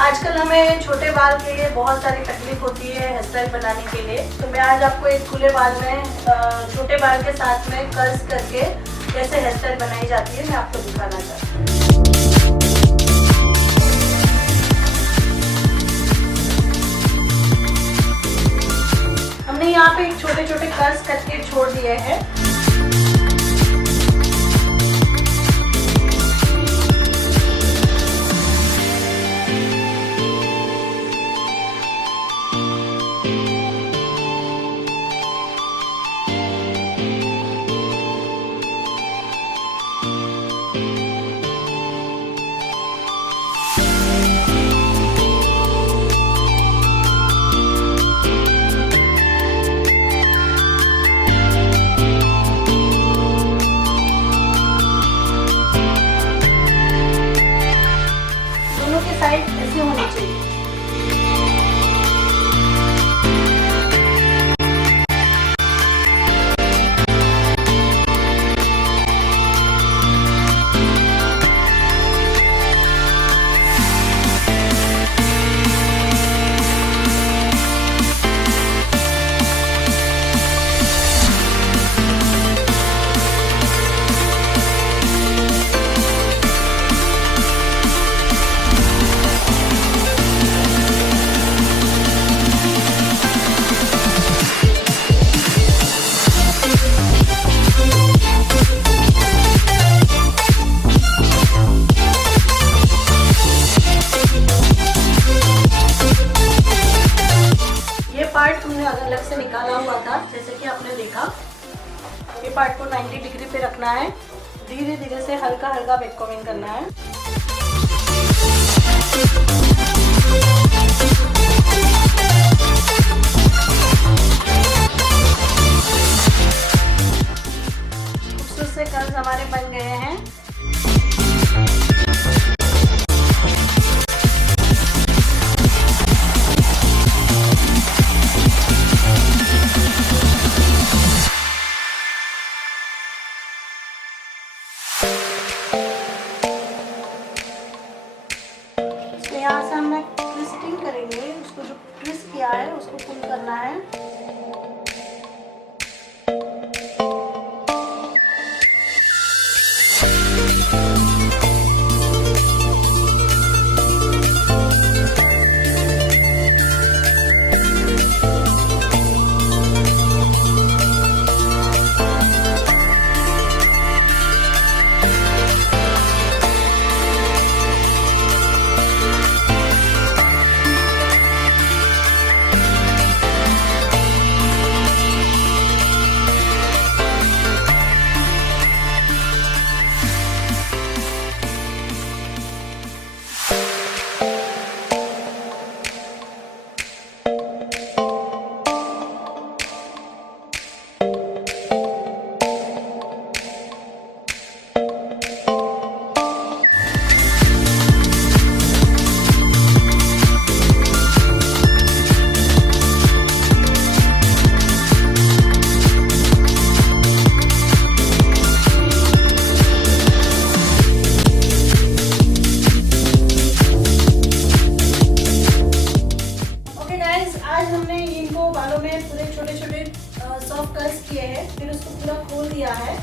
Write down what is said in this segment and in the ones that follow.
आजकल हमें छोटे बाल के लिए बहुत सारी तकलीफ होती है हेयर स्टाइल बनाने के लिए, तो मैं आज आपको एक खुले बाल में छोटे बाल के साथ में कर्ल्स करके कैसे हेयर स्टाइल बनाई जाती है मैं आपको दिखाना चाहती हूँ। हमने यहाँ पे छोटे छोटे कर्ल्स करके छोड़ दिए हैं। साइड ऐसे होनी चाहिए। पार्ट हमने अलग से निकाला हुआ था, जैसे कि आपने देखा। ये पार्ट को 90 डिग्री पे रखना है, धीरे धीरे से हल्का हल्का बैक कॉम्बिंग करना है। खूबसूरत से कर्ल्स हमारे बन गए हैं। यहाँ से हमने ट्विस्टिंग करेंगे, उसको जो ट्विस्ट किया है उसको पुल करना है। बालों में पूरे छोटे छोटे सॉफ्ट कर्ल्स किए हैं, फिर उसको पूरा खोल दिया है,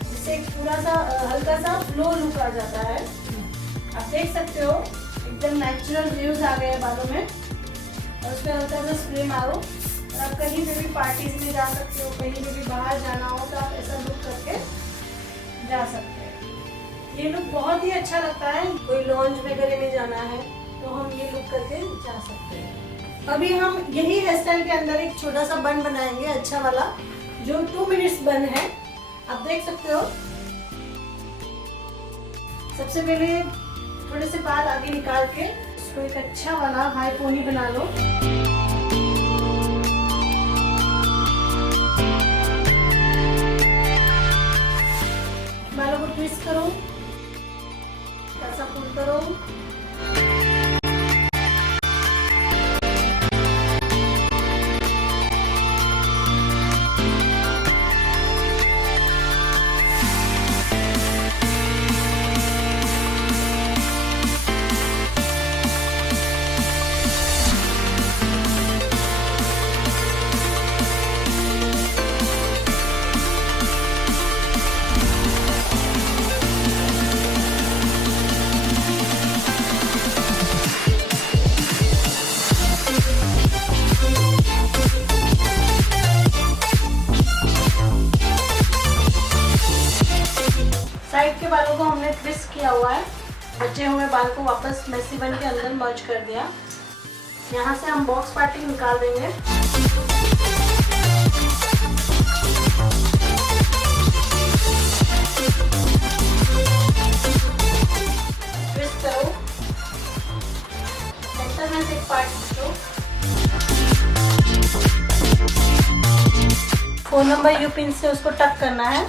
जिससे पूरा सा हल्का सा फ्लो लुक आ जाता है। आप देख सकते हो एकदम नेचुरल व्यूज आ गए बालों में, और उसमें हल्का सा स्प्रे मारो। और आप कहीं पे भी पार्टीज में जा सकते हो, कहीं पे भी बाहर जाना हो तो आप ऐसा लुक करके जा सकते हैं। ये लुक बहुत ही अच्छा लगता है। कोई लॉन्च वगैरह में जाना है तो हम ये लुक करके जा सकते हैं। अभी हम यही हेयर स्टाइल के अंदर एक छोटा सा बन बनाएंगे, अच्छा वाला, जो 2 मिनट्स बन है। आप देख सकते हो। सबसे पहले थोड़े से बाल आगे निकाल के इसको एक अच्छा वाला हाई पोनी बना लो। बालों को ट्विस्ट करो, ऐसा पुल करो। ट्विस्ट किया हुआ है, बचे हुए बाल को वापस मेसी बन के अंदर मर्ज कर दिया। यहाँ से हम बॉक्स पार्टिंग निकाल देंगे। ट्विस्ट करो, सेंटर में से एक पार्ट खींचो। 4 नंबर यू पिन से उसको टक करना है।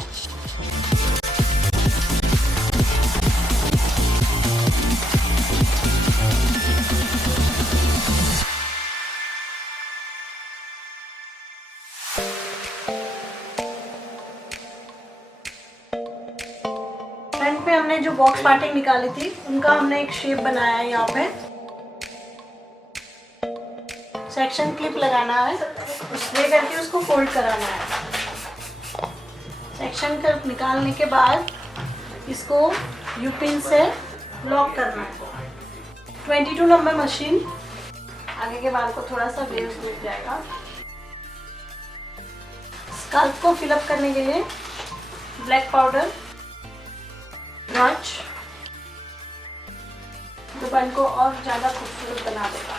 फ्रंट पे हमने जो बॉक्स पार्टिंग निकाली थी उनका हमने एक शेप बनाया है। यहाँ पे सेक्शन क्लिप लगाना है, ले करके उसको फोल्ड कराना है। सेक्शन क्लिप निकालने के बाद इसको यू पिन से लॉक करना है। 22 नंबर मशीन, आगे के बाल को थोड़ा सा वेव्स मिल जाएगा। स्कल्प को फिलअप करने के लिए ब्लैक पाउडर, ब्रश, जो बाल को और ज़्यादा खूबसूरत बना देगा।